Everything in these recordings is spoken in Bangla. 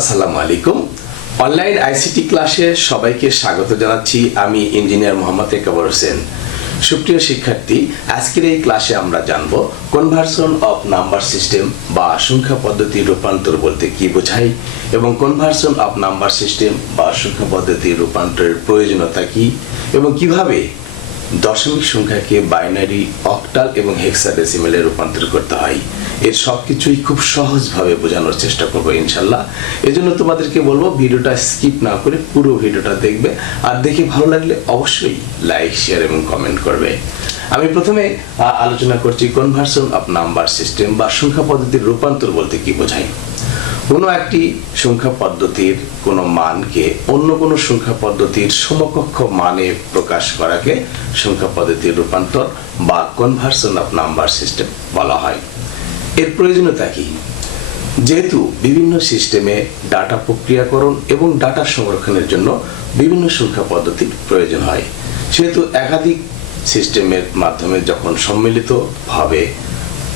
আসসালামু আলাইকুম। অনলাইন আইসিটি ক্লাসে সবাইকে স্বাগত জানাচ্ছি। আমি ইঞ্জিনিয়ার মোহাম্মদ একabbar হোসেন। সুপ্রিয় শিক্ষার্থী, আজকের এই ক্লাসে আমরা জানব কনভার্সন অফ নাম্বার সিস্টেম বা সংখ্যা পদ্ধতির রূপান্তর বলতে কি বোঝায় এবং কনভার্সন অফ নাম্বার সিস্টেম বা সংখ্যা পদ্ধতির রূপান্তরের প্রয়োজনীয়তা কি এবং কিভাবে দশমিক সংখ্যাকে বাইনারি, অক্টাল এবং হেক্সাডেসিমেলে রূপান্তর করতে হয়। এর সবকিছুই খুব সহজভাবে বোঝানোর চেষ্টা করবো ইনশাল্লাহ। এজন্য তোমাদেরকে বলবো ভিডিওটা স্কিপ না করে পুরো ভিডিওটা দেখবে, আর দেখে ভালো লাগলে অবশ্যই লাইক, শেয়ার এবং কমেন্ট করবে। আমি প্রথমে আলোচনা করছি কনভার্সন অফ নাম্বার সিস্টেম বা সংখ্যা পদ্ধতির রূপান্তর বলতে কি বোঝায়। কোনো একটি সংখ্যা পদ্ধতির কোনো মানকে অন্য কোনো সংখ্যা পদ্ধতির সমকক্ষ মানে প্রকাশ করাকে সংখ্যা পদ্ধতির রূপান্তর বা কনভার্সন অফ নাম্বার সিস্টেম বলা হয়। এর প্রয়োজনীয়তা কি? যেহেতু বিভিন্ন সিস্টেমে ডাটা প্রক্রিয়াকরণ এবং ডাটা সংরক্ষণের জন্য বিভিন্ন সংখ্যা পদ্ধতির প্রয়োজন হয়, সেহেতু একাধিক সিস্টেমের মাধ্যমে যখন সম্মিলিতভাবে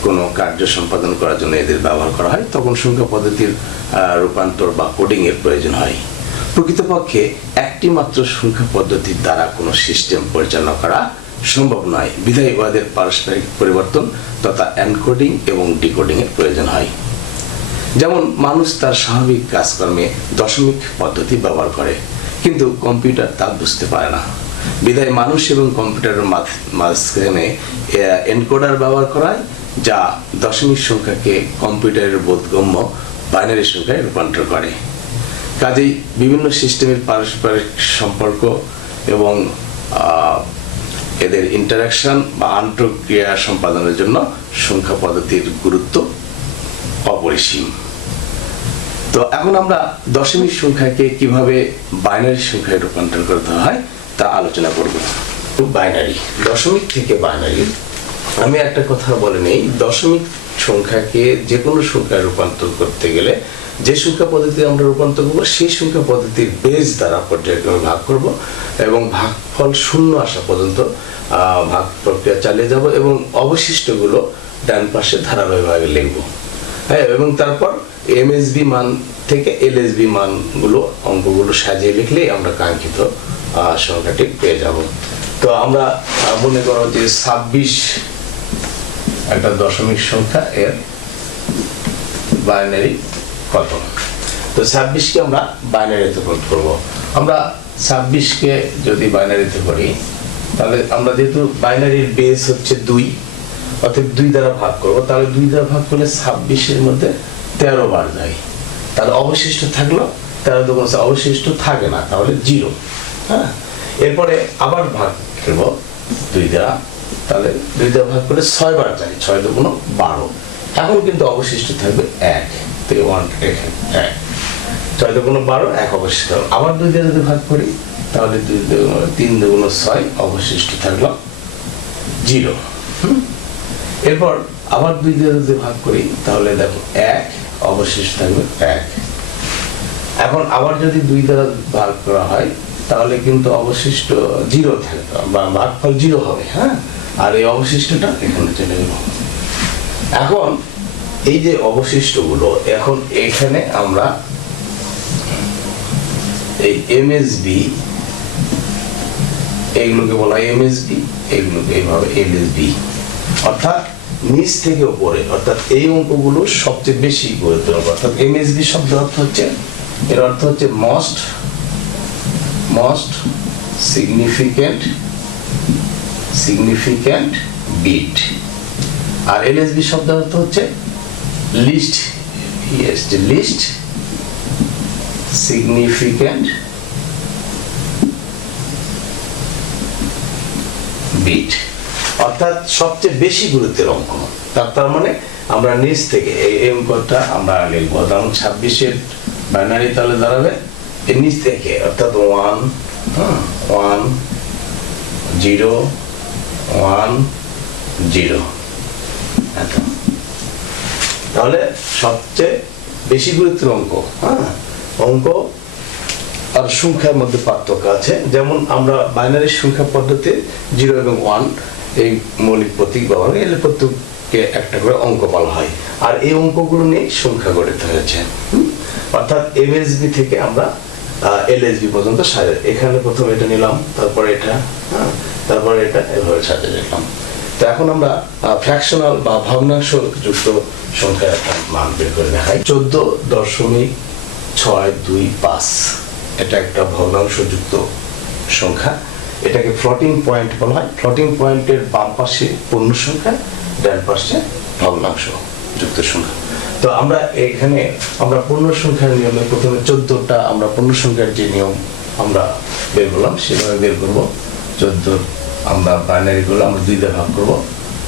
কোনো কার্য সম্পাদন করার জন্য এদের ব্যবহার করা হয়, তখন সংখ্যা পদ্ধতির রূপান্তর বা কোডিং এর প্রয়োজন হয়। প্রকৃতপক্ষে একটি মাত্র সংখ্যা পদ্ধতির দ্বারা কোনো সিস্টেম পরিচালনা করা সম্ভব নয়, বিধায় উহাদের পারস্পরিক পরিবর্তন তথা এনকোডিং এবং ডিকোডিং এর প্রয়োজন হয়। যেমন মানুষ তার স্বাভাবিক কাজকর্মে দশমিক পদ্ধতি ব্যবহার করে, কিন্তু কম্পিউটার তা বুঝতে পারে না, বিধায় মানুষ এবং কম্পিউটারের মাঝখানে এনকোডার ব্যবহার করায়, যা দশমিক সংখ্যাকে কম্পিউটারের বোধগম্য বাইনারি সংখ্যায় রূপান্তর করে। কাজেই বিভিন্ন সিস্টেমের পারস্পরিক সম্পর্ক এবং এদের ইন্টারাকশন বা আন্তঃক্রিয়া সম্পাদনের জন্য সংখ্যা পদ্ধতির গুরুত্ব অপরিসীম। তো এখন আমরা দশমিক সংখ্যাকে কিভাবে বাইনারি সংখ্যায় রূপান্তর করতে হয় তা আলোচনা করব। বাইনারি, দশমিক থেকে বাইনারি। আমি একটা কথা বলে নেই, দশমিক সংখ্যাকে যে কোনো সংখ্যায় রূপান্তর করতে গেলে যে সংখ্যা পদ্ধতি আমরা রূপান্তর করবো সেই সংখ্যা পদ্ধতির বেজ দ্বারা পর্যায়ক্রমে ভাগ করব এবং ভাগফল শূন্য আসা পর্যন্ত ভাগ প্রক্রিয়া চালিয়ে যাব এবং অবশিষ্টগুলো ডান পাশে ধারাবাহিকভাবে লিখব। হ্যাঁ, এবং তারপর এমএসবি মান থেকে এলএসবি মানগুলো, অঙ্কগুলো সাজিয়ে লিখলেই আমরা কাঙ্ক্ষিত সংখ্যাটি পেয়ে যাব। তো আমরা মনে করো যে 26 একটা দশমিক সংখ্যা, এর বাইনারি কত? তো 26কে আমরা বাইনারিতে কনভার্ট করব। আমরা 26কে যদি বাইনারিতে করি, তাহলে আমরা যেহেতু বাইনারির বেস হচ্ছে 2, অর্থাৎ 2 দ্বারা ভাগ করব, তাহলে 2 দ্বারা ভাগ করলে 26-এর মধ্যে 13 বার যায়, তাহলে অবশিষ্ট থাকলো 13 দুগুণ, অবশিষ্ট থাকে না, তাহলে 0। হ্যাঁ, এরপরে আবার ভাগ করব 2 দ্বারা, তাহলে 2 দ্বারা ভাগ করলে 6 বার যায়, 6 দুগুণ 12, এখন কিন্তু অবশিষ্ট থাকবে 1, 6 দুগুণ 12, 1 অবশিষ্ট। আবার 2 দ্বারা যদি ভাগ করি, তাহলে 3 দুগুণ 6, অবশিষ্ট থাকলো 0। এরপর আবার 2 দ্বারা যদি ভাগ করি, তাহলে দেখো 1, অবশিষ্ট থাকবে 1। এখন আবার যদি 2 দ্বারা ভাগ করা হয়, তাহলে কিন্তু অবশিষ্ট 0 থাকবে বা ভাগফল 0 হবে। হ্যাঁ, আর এই অবশিষ্টটা এখানে চলে গেল। এখন এই যে অবশিষ্টগুলো, এখন এখানে আমরা এই এমএসবি, এইগুলোকে বলা হয় এমএসবি, এইগুলোকে এইভাবে এলএসবি, অর্থাৎ নিচ থেকে উপরে, অর্থাৎ এই অঙ্কগুলো সবচেয়ে বেশি গুরুত্বপূর্ণ। অর্থাৎ এমএসবি শব্দের অর্থ হচ্ছে, এর অর্থ হচ্ছে মোস্ট সিগনিফিক্যান্ট বিট, আর এলএসবি শব্দের অর্থ হচ্ছে লিস্ট সিগনিফিক্যান্ট বিট, অর্থাৎ সবচেয়ে বেশি গুরুত্বের অঙ্ক। তার মানে আমরা নিচ থেকে এই অঙ্কটা আমরা লিখবো, কারণ 26-এর বাইনারি তাহলে দাঁড়াবে এর নিচ থেকে, অর্থাৎ 1 0 1 0। তাহলে সবচেয়ে বেশি গুরুত্বের অঙ্ক। অঙ্ক আর সংখ্যার মধ্যে পার্থক্য আছে। যেমন আমরা বাইনারি সংখ্যা পদ্ধতি 0 এবং 1 এই মৌলিক প্রতীক ব্যবহার করে, এর প্রত্যেককে একটা করে অঙ্ক বলা হয়, আর এই অঙ্কগুলো নিয়ে সংখ্যা গঠিত হয়েছে। অর্থাৎ এমএসবি থেকে আমরা এলএসবি পর্যন্ত সাজাই। এখানে প্রথমে এটা নিলাম, তারপরে এটা, তারপরে এটা, এভাবে সাজিয়ে রাখলাম। তো এখন আমরা ফ্র্যাকশনাল বা ভগ্নাংশ যুক্ত সংখ্যার একটা মান বের করে দেখাই। 14.625 এটা একটা ভগ্নাংশ যুক্ত সংখ্যা। এটাকে ফ্লোটিং পয়েন্ট বলা হয়। ফ্লোটিং পয়েন্টের বাম পাশে পূর্ণ সংখ্যা, ডান পাশে ভগ্নাংশ যুক্ত সংখ্যা। তো আমরা এখানে আমরা পূর্ণ সংখ্যার নিয়মে প্রথমে 14টা আমরা পূর্ণ সংখ্যার যে নিয়ম আমরা বের করলাম সেভাবে বের করবো। 14 আমরা বাইনারি গুলো আমরা 2 দিয়ে ভাগ করবো।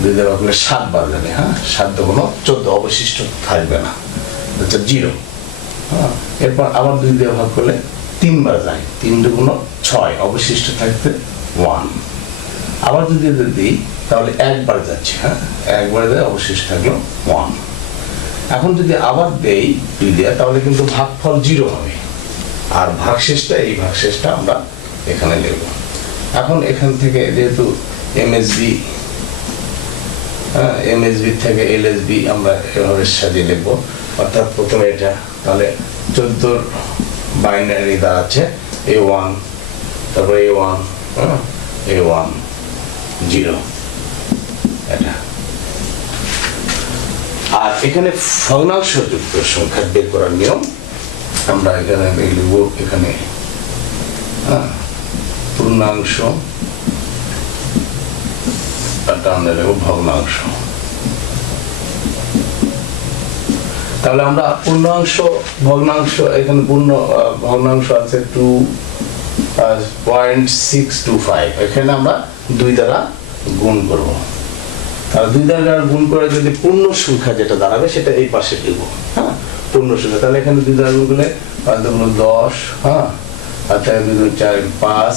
2 দিয়ে ভাগ করলে 7 বার যাবে। 7 দুগুণ 14, অবশিষ্ট থাকবে না, 0। এরপর আবার 2 দিয়ে ভাগ করলে 3 বার যায়, 3 দুগুণ 6, অবশিষ্ট থাকবে 1। আবার যদি দিই তাহলে 1 বার যাচ্ছে, 1 বার যায়, অবশিষ্ট থাকলো 1। এখন যদি আবার দেই 2 দিয়ে, তাহলে কিন্তু ভাগফল 0 হবে, আর ভাগশেষটা, এই ভাগশেষটা আমরা এখানে লিখব। এখন এখান থেকে যেহেতু এমএসবি থেকে এলএসবি আমরা এভাবে সাজিয়ে লিখব। অর্থাৎ প্রথমে এটা, তাহলে 14 বাইনারি দাঁড়াচ্ছে A1, তারপর A1, A1 0 এটা। আর এখানে ভগ্নাংশ যুক্ত সংখ্যা বের করার নিয়ম আমরা এখানে লিখব। এখানে পূর্ণাংশ, টানে লিখব ভগ্নাংশ। তাহলে আমরা পূর্ণাংশ, ভগ্নাংশ, এখানে পূর্ণ ভগ্নাংশ আছে 2.625, এখানে আমরা 2 দ্বারা গুণ করব। তাহলে 2 দ্বারা গুণ করে যদি পূর্ণ সংখ্যা যেটা দাঁড়াবে সেটা এই পাশে লিখব। পূর্ণ সংখ্যা, তাহলে এখানে 2 দ্বারা গুণ করলে 5 দুগুণ 10, আর 4 দুগুণ 4, 5,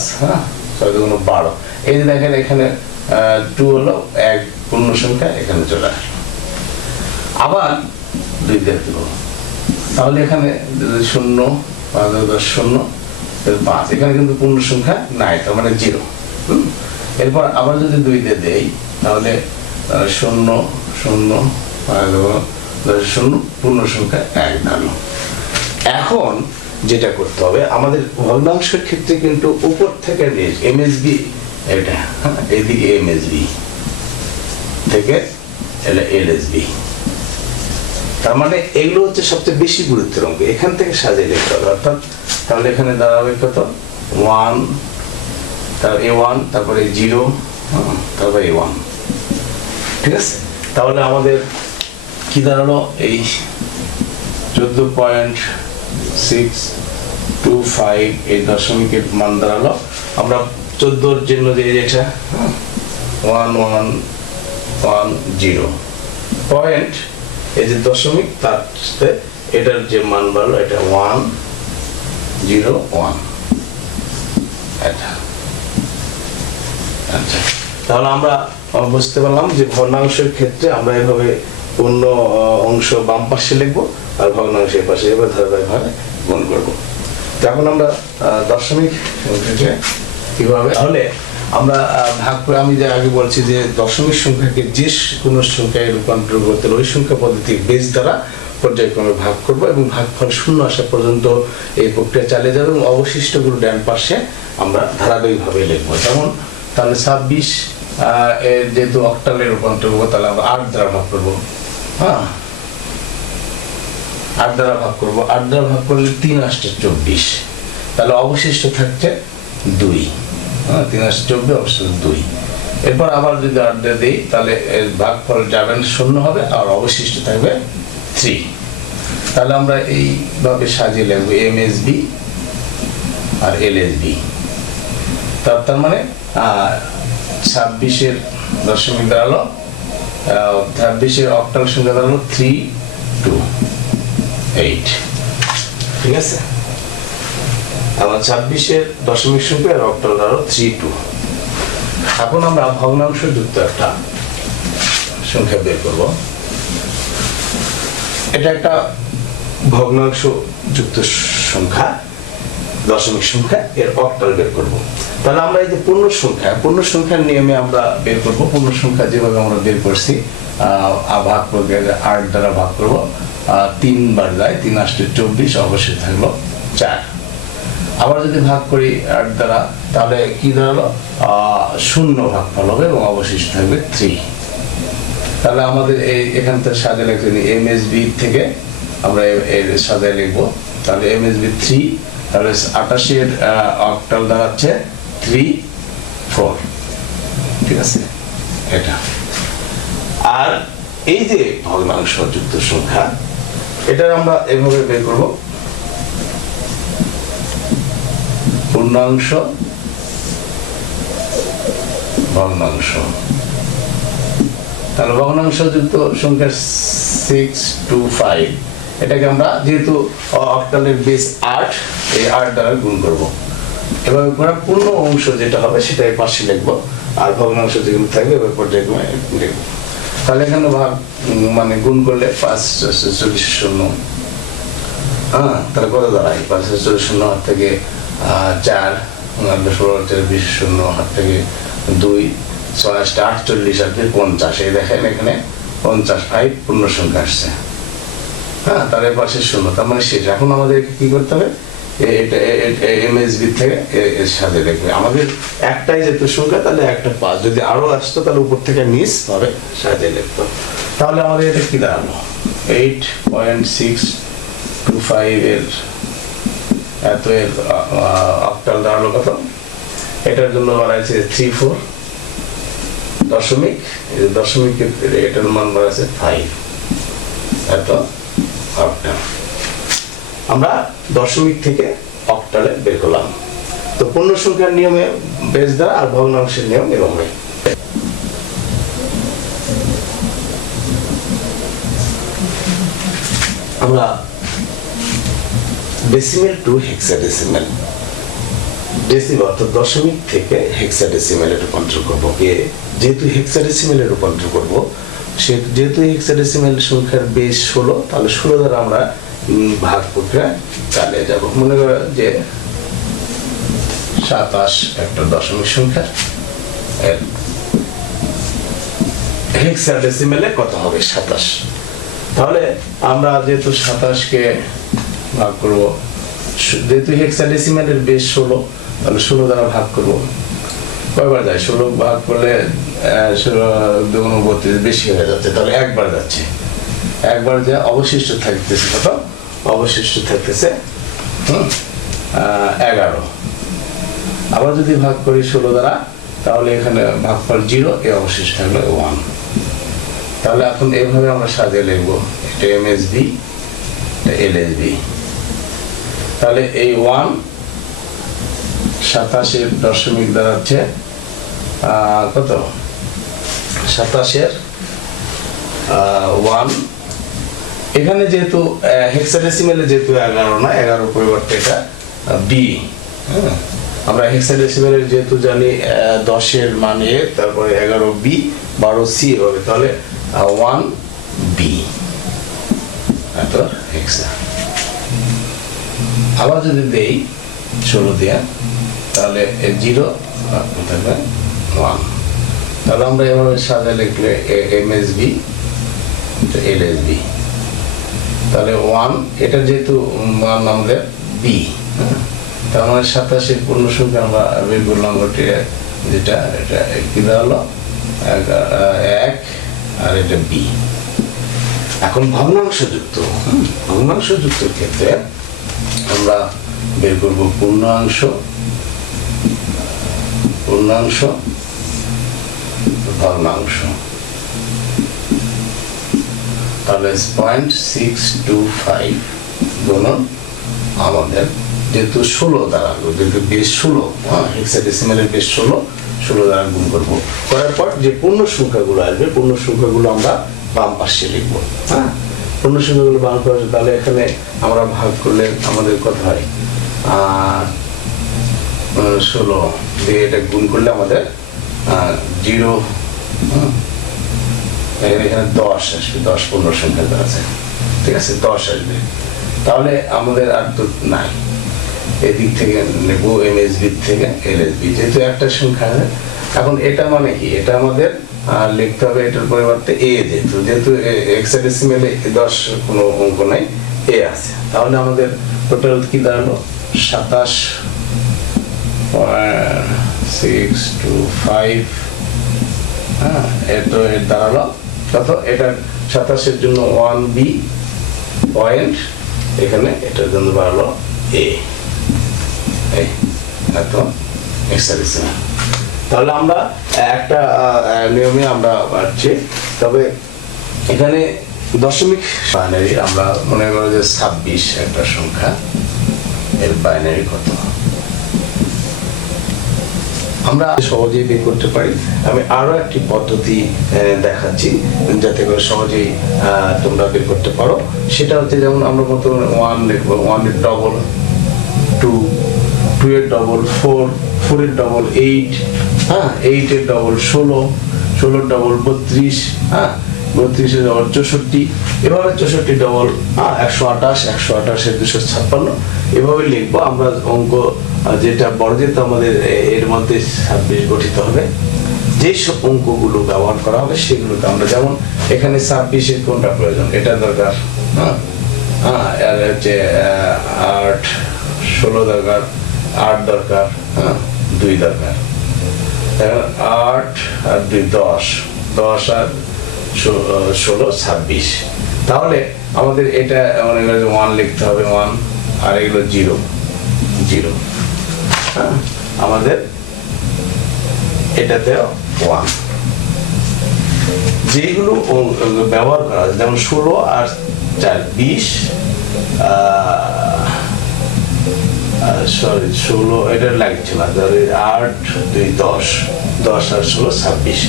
6 দুগুণ 12। এই যে দেখেন এখানে 2 হলো 1 পূর্ণ সংখ্যা, এখানে চলে আসলো। আবার 2 দিয়ে দেব, তাহলে এখানে 0, 5 10 0, 5, এখানে কিন্তু পূর্ণ সংখ্যা নাই, তার মানে 0। এরপর আবার যদি 2 দিয়ে দেই তাহলে 0 0 5 10 0, পূর্ণ সংখ্যা 1 দাঁড়ালো। এখন যেটা করতে হবে আমাদের ভগ্নাংশের ক্ষেত্রে কিন্তু উপর থেকে নিচ এমএসবি, এটা এদিকে এমএসবি থেকে এলএসবি, তার মানে এগুলো হচ্ছে সবচেয়ে বেশি গুরুত্বের অঙ্ক। এখান থেকে সাজিয়ে লিখতে হবে। অর্থাৎ তাহলে এখানে দাঁড়াবে কত, 1, তারপর A1, তারপরে 0, তারপরে A1। ঠিক আছে, তাহলে আমাদের কি দাঁড়ালো, এই 14.625 এই দশমিকের মান দাঁড়ালো। আমরা 14 জন্য যে এটা 1110 পয়েন্ট, এই যে দশমিক, তার সাথে এটার যে মান বাড়লো এটা 101 এটা। আচ্ছা, তাহলে আমরা বুঝতে পারলাম যে ভগ্নাংশের ক্ষেত্রে আমরা এভাবে পূর্ণ অংশ বাম পাশে লিখবো, আর ভগ্নাংশের পাশে এভাবে ধারাবাহিকভাবে গুণ করবো। তো এখন আমরা দশমিক সংখ্যাকে কিভাবে, তাহলে আমরা ভাগ করে, আমি যে আগে বলছি যে দশমিক সংখ্যাকে যে কোনো সংখ্যায় রূপান্তর করতে ওই সংখ্যা পদ্ধতির বেস দ্বারা পর্যায়ক্রমে ভাগ করব, এবং ভাগফল 0 আসা পর্যন্ত এই প্রক্রিয়া চালিয়ে যাবে, এবং অবশিষ্টগুলো ডান পাশে আমরা ধারাবাহিকভাবে লিখবো। যেমন তাহলে 26 এর যেহেতু অক্টালে রূপান্তর করবো, তাহলে আমরা 8 দ্বারা ভাগ করবো। 8 দ্বারা ভাগ করবো, 8 দ্বারা ভাগ করলে 3 8 24, তাহলে অবশিষ্ট থাকছে 2। 3 8 24, অবশিষ্ট 2। এরপর আবার যদি 8 দিয়ে দিই তাহলে এর ভাগফল যাবেন 0 হবে, আর অবশিষ্ট থাকবে 3। তাহলে আমরা এইভাবে সাজিয়ে লিখবো এমএসবি আর এলএসবি। তার মানে 26 এর দশমিক দাঁড়ালো, 26 এর অক্টাল সংখ্যা দাঁড়ালো 328। ঠিক আছে, আবার 26 এর দশমিক সংখ্যা আর অক্টাল দাঁড়ালো 32। এখন আমরা ভগ্নাংশ যুক্ত একটা সংখ্যা বের করব। এটা একটা ভগ্নাংশ যুক্ত সংখ্যা, দশমিক সংখ্যা, এর অক্টাল বের করব। তাহলে আমরা এই যে পূর্ণ সংখ্যার নিয়মে আমরা বের করব। পূর্ণ সংখ্যা যেভাবে আমরা বের করছি, ভাগ করবো 8 দ্বারা ভাগ করবো, 3 বার যায়, 3 8 24, অবশ্যই থাকলো 4। আবার যদি ভাগ করি 8 দ্বারা, তাহলে কি দাঁড়ালো, 0 ভাগফল হবে এবং অবশিষ্ট থাকবে 3। তাহলে আমাদের এখান থেকে সাজায় লিখতে MSB থেকে আমরা সাজায় লিখবো। তাহলে MSB 3, তাহলে 88 এর অক্টাল দাঁড়াচ্ছে 3 4। ঠিক আছে, এটা। আর এই যে ভগ্নাংশ যুক্ত সংখ্যা, এটা আমরা এভাবে বের করব, পূর্ণাংশ ভগ্নাংশ। তাহলে ভগ্নাংশ যুক্ত সংখ্যা 6 2 5, এটাকে আমরা যেহেতু অক্টালের বেস 8, এই 8 দ্বারা গুণ করব। এভাবে করে পূর্ণ অংশ যেটা হবে সেটা এই পাশে লিখবো, আর ভগ্নাংশ যেগুলো থাকবে এবার পর্যায়ক্রমে লিখবো। তাহলে এখানে ভাগ মানে গুণ করলে 5 40 0, তাহলে কত দাঁড়ায়, 5 40 0 হাত থেকে 4, 16 20 0 হাত থেকে 2, 6 8 48 আর 50। এই দেখেন এখানে 55 পূর্ণ সংখ্যা আসছে। তার পাশে 0, তার মানে শেষ। এখন আমাদের কি করতে হবে, এটা MSB থেকে এর সাথে দেখবে আমাদের একটাই যেহেতু সংখ্যা, তাহলে একটা 5, যদি আরো আসতো তাহলে উপর থেকে নিচ হবে সাথে লিখতো। তাহলে আমাদের এটা কি দাঁড়ালো, 8.625 এর এত এর অক্টাল দাঁড়ালো কত, এটার জন্য বাড়াইছে 3 4 দশমিক, দশমিক এটার মান বাড়াইছে 5, এত অক্টাল। আমরা দশমিক থেকে অক্টালে বের করলাম। তো পূর্ণ সংখ্যার নিয়মে বেস দ্বারা, আর ভগ্নাংশের নিয়ম এভাবে। আমরা ডেসিমেল টু হেক্সাডেসিমেল, ডেসিমেল অর্থাৎ দশমিক থেকে হেক্সাডেসিমেলে রূপান্তর করবো। যেহেতু হেক্সাডেসিমেলে রূপান্তর করবো, যেহেতু হেক্সাডেসিমেল সংখ্যার বেস 16, তাহলে 16 দ্বারা আমরা ভাগ প্রক্রিয়া চালিয়ে যাব। মনে করো যে 27 একটা দশমিক সংখ্যা, এর হেক্সাডেসিমেলে কত হবে, 27। তাহলে আমরা যেহেতু 27কে ভাগ করব, যেহেতু হেক্সাডেসিমেলের বেস 16, তাহলে 16 দ্বারা ভাগ করব। কয়বার যায়, 16 ভাগ করলে 16 32 বেশি হয়ে যাচ্ছে, তাহলে একবার যাচ্ছে, একবার যা অবশিষ্ট থাকতেছে কত, অবশিষ্ট থাকতেছে 11। আবার যদি ভাগ করি 16 দ্বারা, তাহলে এখানে ভাগফল 0, এ অবশিষ্ট থাকলো 1। তাহলে এখন এইভাবে আমরা সাজিয়ে লিখবো, এটা MSB, এটা LSB। তাহলে এই 1 27 এর দশমিক দাঁড়াচ্ছে কত, 27 এর 1। এখানে যেহেতু হেক্সাডেসিমেলে যেহেতু 11 না, 11 পরিবর্তে এটা B। আমরা হেক্সাডেসিমেলের যেহেতু জানি 10 এর মানে, তারপরে 11B 12C হবে, তাহলে 1B এত হেক্সা। আবার যদি দেই 16 দিয়ে, তাহলে 0 থাকবে 1। তাহলে আমরা এভাবে সাজায় লিখলে MSB LSB, তাহলে 1, এটা যেহেতু মান আমাদের B, তার মানে 27 এর পূর্ণ সংখ্যা আমরা বের করলাম, যেটা এটা কি দাঁড়ালো 1, আর এটা B। এখন ভগ্নাংশ যুক্ত, ভগ্নাংশ যুক্তের ক্ষেত্রে আমরা বের করব পূর্ণাংশ, পূর্ণাংশ ভগ্নাংশ। তাহলে 0.625 গুণন আমাদের যেহেতু 16 দ্বারা, যেহেতু বেস 16, হেক্সাডেসিমেলের বেস 16 দ্বারা গুণ করবো। করার পর যে পূর্ণ সংখ্যাগুলো আসবে, পূর্ণ সংখ্যাগুলো আমরা বাম পাশে লিখবো। পূর্ণ সংখ্যাগুলো বাম পাশে, তাহলে এখানে আমরা ভাগ করলে আমাদের কত হয়, 16 দিয়ে এটা গুণ করলে আমাদের 0, এখানে 10 আসবে, 10 পূর্ণ সংখ্যা আছে, ঠিক আছে, 10 আসবে। তাহলে আমাদের আর তো নাই, এদিক থেকে নেব MSB থেকে LSB, যেহেতু একটা সংখ্যা। এখন এটা মানে কি, এটা আমাদের লিখতে হবে এটার পরিবর্তে এ, যেহেতু হেক্সাডেসিমালে 10 কোনো অঙ্ক নাই, এ আছে। তাহলে আমাদের টোটাল কি দাঁড়ালো 27.625। হ্যাঁ, এর দাঁড়ালো কত? এটা 27-এর জন্য 1B পয়েন্ট, এখানে এটার জন্য দাঁড়ালো এ, এত হেক্সাডেসিমাল। তাহলে আমরা একটা নিয়মে আমরা পাচ্ছি। তবে এখানে দশমিক বাইনারি আমরা মনে করো যে 26 একটা সংখ্যা, এর বাইনারি কত আমরা সহজেই বের করতে পারি। আমি আরো একটি পদ্ধতি দেখাচ্ছি যাতে করে সহজেই তোমরা বের করতে পারো। সেটা হচ্ছে যেমন আমরা মতো 1 লিখবো, 1 এর ডবল 2, 2 এর ডবল 4, 4 এর ডবল 8, হ্যাঁ 8 এর ডবল 16, 16 এর ডবল 32, হ্যাঁ 32 এর ডবল 64, এভাবে 64 ডবল 128, 128 এর 256, এভাবে লিখবো আমরা। অঙ্ক যেটা বড় যেহেতু আমাদের এর মধ্যে 26 গঠিত হবে, যে সব অঙ্কগুলো ব্যবহার করা হবে সেগুলোকে আমরা, যেমন এখানে 26 এর কোনটা প্রয়োজন, এটা দরকার, হ্যাঁ আর হচ্ছে 8, 16 দরকার, 8 দরকার, হ্যাঁ 2 দরকার, 8 আর 2 10, 10 আর 16 26। তাহলে আমাদের এটা মনে করে 1 লিখতে হবে, 1, আর এগুলো 0 0, হ্যাঁ আমাদের এটাতেও 1। যেগুলো ব্যবহার করা হয় যেমন 16 আর 4 20, সরি 16 এটা লাগছে না, 8 2 10, 10 আর 16 26।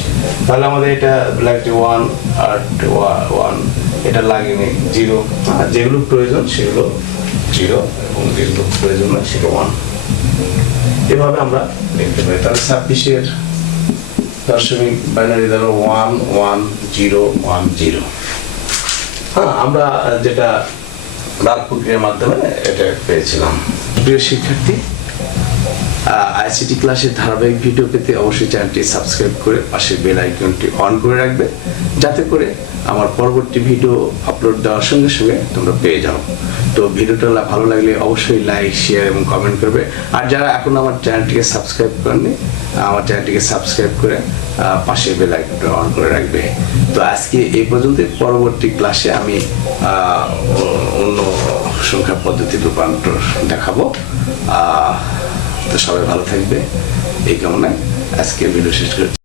তাহলে আমাদের এটা লাগছে 1 আর 1, এটা লাগেনি 0। যেগুলো প্রয়োজন সেগুলো 0 এবং যেগুলো প্রয়োজন না সেগুলো 1। এভাবে আমরা লিখতে পারি। তাহলে 26-এর দশমিক বাইনারি ধরো 1 1 0 1 0। হ্যাঁ, আমরা যেটা ভাগ প্রক্রিয়ার মাধ্যমে এটা পেয়েছিলাম। প্রিয় শিক্ষার্থী, আইসিটি ক্লাসের ধারাবাহিক ভিডিও পেতে অবশ্যই চ্যানেলটি সাবস্ক্রাইব করে পাশের বেল আইকনটি অন করে রাখবে, যাতে করে আমার পরবর্তী ভিডিও আপলোড দেওয়ার সঙ্গে সঙ্গে তোমরা পেয়ে যাও। তো ভিডিওটা ভালো লাগলে অবশ্যই লাইক, শেয়ার এবং কমেন্ট করবে। আর যারা এখন আমার চ্যানেলটিকে সাবস্ক্রাইব করেনি, আমার চ্যানেলটিকে সাবস্ক্রাইব করে পাশের বেল আইকনটা অন করে রাখবে। তো আজকে এই পর্যন্ত। পরবর্তী ক্লাসে আমি অন্য সংখ্যা পদ্ধতির রূপান্তর দেখাবো। তো সবাই ভালো থাকবে এই কামনায় আজকে ভিডিও শেষ করছি।